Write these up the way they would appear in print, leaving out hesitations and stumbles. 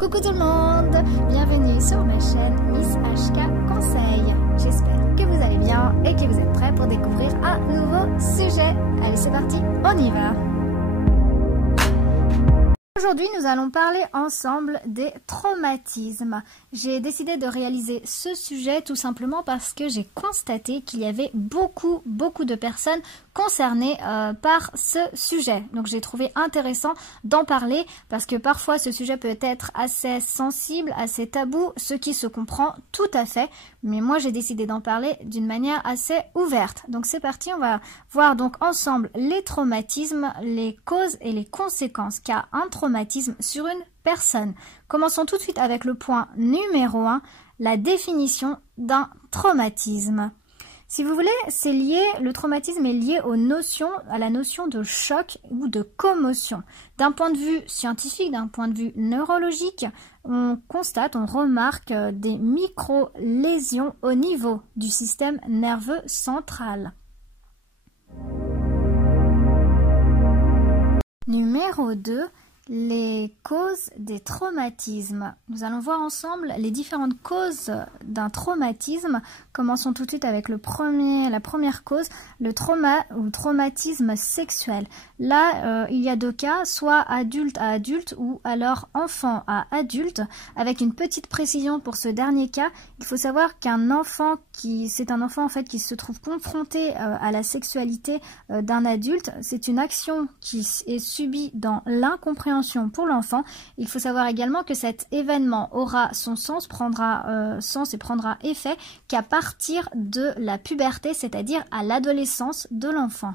Coucou tout le monde, bienvenue sur ma chaîne Miss HK Conseil. J'espère que vous allez bien et que vous êtes prêts pour découvrir un nouveau sujet. Allez, c'est parti, on y va. Aujourd'hui, nous allons parler ensemble des traumatismes. J'ai décidé de réaliser ce sujet tout simplement parce que j'ai constaté qu'il y avait beaucoup de personnes concernées par ce sujet. Donc j'ai trouvé intéressant d'en parler parce que parfois ce sujet peut être assez sensible, assez tabou, ce qui se comprend tout à fait. Mais moi j'ai décidé d'en parler d'une manière assez ouverte. Donc c'est parti, on va voir donc ensemble les traumatismes, les causes et les conséquences qu'a un traumatisme sur une personne. Commençons tout de suite avec le point numéro 1, la définition d'un traumatisme. Si vous voulez, c'est lié, le traumatisme est lié à la notion de choc ou de commotion. D'un point de vue scientifique, d'un point de vue neurologique, on constate, on remarque des micro-lésions au niveau du système nerveux central. Numéro 2. Les causes des traumatismes. Nous allons voir ensemble les différentes causes d'un traumatisme. Commençons tout de suite avec la première cause, le trauma ou traumatisme sexuel. Là, il y a deux cas, soit adulte à adulte ou alors enfant à adulte. Avec une petite précision pour ce dernier cas, il faut savoir qu'un enfant c'est un enfant en fait qui se trouve confronté à la sexualité d'un adulte. C'est une action qui est subie dans l'incompréhension pour l'enfant. Il faut savoir également que cet événement aura son sens, prendra sens et prendra effet qu'à partir de la puberté, c'est-à-dire à l'adolescence de l'enfant.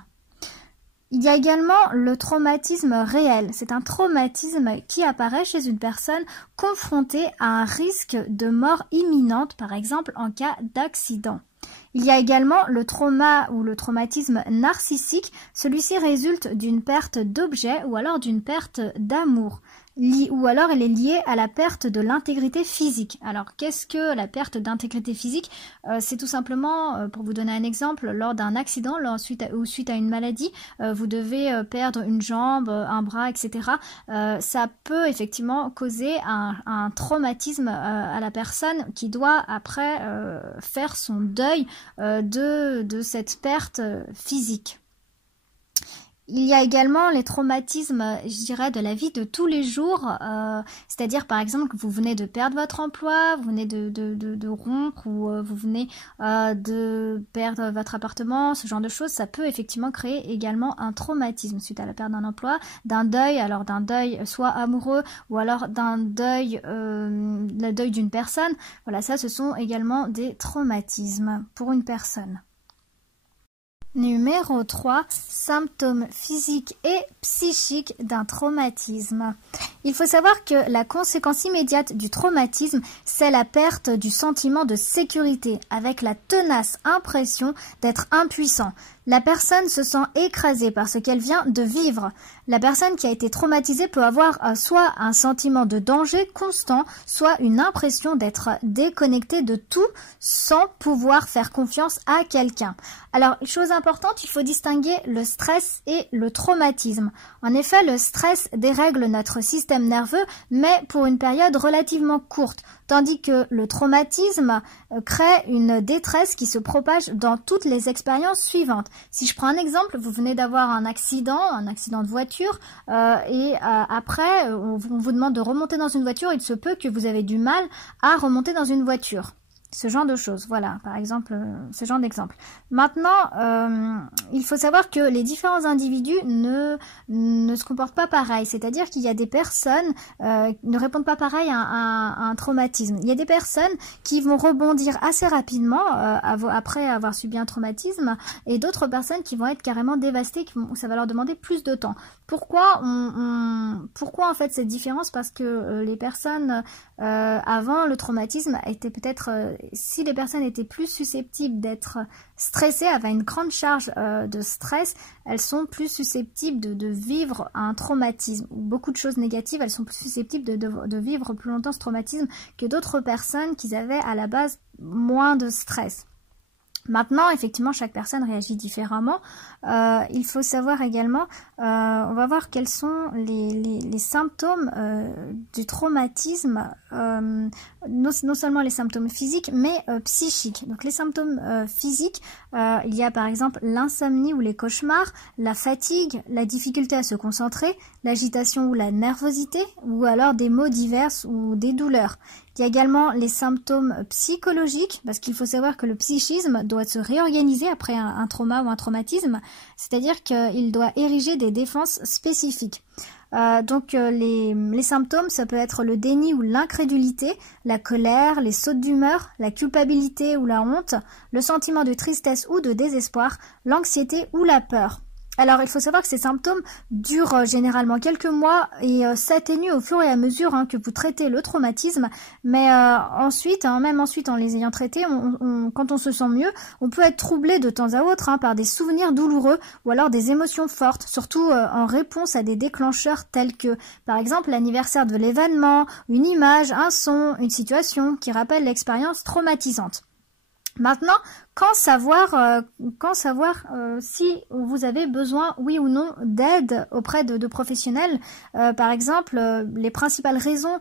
Il y a également le traumatisme réel. C'est un traumatisme qui apparaît chez une personne confrontée à un risque de mort imminente, par exemple en cas d'accident. Il y a également le trauma ou le traumatisme narcissique. Celui-ci résulte d'une perte d'objet ou alors d'une perte d'amour. Ou alors elle est liée à la perte de l'intégrité physique. Alors qu'est-ce que la perte d'intégrité physique? C'est tout simplement, pour vous donner un exemple, lors d'un accident ou suite à une maladie, vous devez perdre une jambe, un bras, etc. Ça peut effectivement causer un traumatisme à la personne qui doit après faire son deuil de cette perte physique. Il y a également les traumatismes, je dirais, de la vie de tous les jours, c'est-à-dire par exemple que vous venez de perdre votre emploi, vous venez de rompre ou vous venez de perdre votre appartement, ce genre de choses, ça peut effectivement créer également un traumatisme suite à la perte d'un emploi, d'un deuil, alors d'un deuil soit amoureux ou alors d'un deuil, le deuil d'une personne. Voilà, ça ce sont également des traumatismes pour une personne. Numéro 3, symptômes physiques et psychiques d'un traumatisme. Il faut savoir que la conséquence immédiate du traumatisme, c'est la perte du sentiment de sécurité, avec la tenace impression d'être impuissant. La personne se sent écrasée par ce qu'elle vient de vivre. La personne qui a été traumatisée peut avoir soit un sentiment de danger constant, soit une impression d'être déconnectée de tout sans pouvoir faire confiance à quelqu'un. Alors, chose importante, il faut distinguer le stress et le traumatisme. En effet, le stress dérègle notre système nerveux, mais pour une période relativement courte, tandis que le traumatisme crée une détresse qui se propage dans toutes les expériences suivantes. Si je prends un exemple, vous venez d'avoir un accident de voiture, après, on vous demande de remonter dans une voiture, il se peut que vous avez du mal à remonter dans une voiture. Ce genre de choses, voilà, par exemple, ce genre d'exemple. Maintenant, il faut savoir que les différents individus ne se comportent pas pareil, c'est-à-dire qu'il y a des personnes ne répondent pas pareil à un traumatisme. Il y a des personnes qui vont rebondir assez rapidement après avoir subi un traumatisme, et d'autres personnes qui vont être carrément dévastées, ça va leur demander plus de temps. Pourquoi en fait cette différence? Parce que les personnes avant le traumatisme étaient peut-être, si les personnes étaient plus susceptibles d'être stressées, avaient une grande charge de stress, elles sont plus susceptibles de vivre un traumatisme ou beaucoup de choses négatives, elles sont plus susceptibles de vivre plus longtemps ce traumatisme que d'autres personnes qui avaient à la base moins de stress. Maintenant, effectivement, chaque personne réagit différemment. Il faut savoir également, on va voir quels sont les symptômes du traumatisme, non seulement les symptômes physiques, mais psychiques. Donc les symptômes physiques, il y a par exemple l'insomnie ou les cauchemars, la fatigue, la difficulté à se concentrer, l'agitation ou la nervosité, ou alors des maux divers ou des douleurs. Il y a également les symptômes psychologiques, parce qu'il faut savoir que le psychisme doit se réorganiser après un trauma ou un traumatisme, c'est-à-dire qu'il doit ériger des défenses spécifiques. Donc les symptômes, ça peut être le déni ou l'incrédulité, la colère, les sautes d'humeur, la culpabilité ou la honte, le sentiment de tristesse ou de désespoir, l'anxiété ou la peur. Alors, il faut savoir que ces symptômes durent généralement quelques mois et s'atténuent au fur et à mesure que vous traitez le traumatisme. Mais ensuite, même ensuite en les ayant traités, quand on se sent mieux, on peut être troublé de temps à autre par des souvenirs douloureux ou alors des émotions fortes, surtout en réponse à des déclencheurs tels que, par exemple, l'anniversaire de l'événement, une image, un son, une situation qui rappelle l'expérience traumatisante. Maintenant, quand savoir si vous avez besoin, oui ou non, d'aide auprès de professionnels. Par exemple, les principales raisons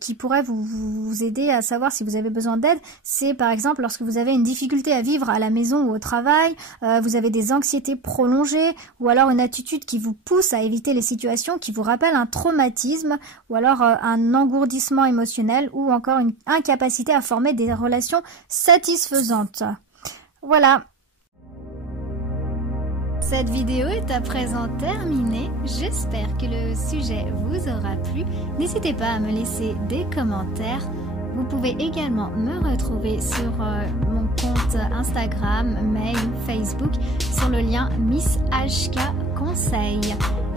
qui pourraient vous aider à savoir si vous avez besoin d'aide, c'est par exemple lorsque vous avez une difficulté à vivre à la maison ou au travail, vous avez des anxiétés prolongées, ou alors une attitude qui vous pousse à éviter les situations qui vous rappellent un traumatisme, ou alors un engourdissement émotionnel, ou encore une incapacité à former des relations satisfaisantes. Voilà. Cette vidéo est à présent terminée. J'espère que le sujet vous aura plu. N'hésitez pas à me laisser des commentaires. Vous pouvez également me retrouver sur mon compte Instagram, mail, Facebook, sur le lien Miss HK Conseil.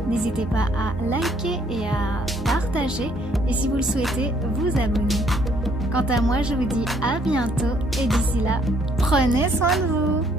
N'hésitez pas à liker et à partager. Et si vous le souhaitez, vous abonner. Quant à moi, je vous dis à bientôt et d'ici là, prenez soin de vous.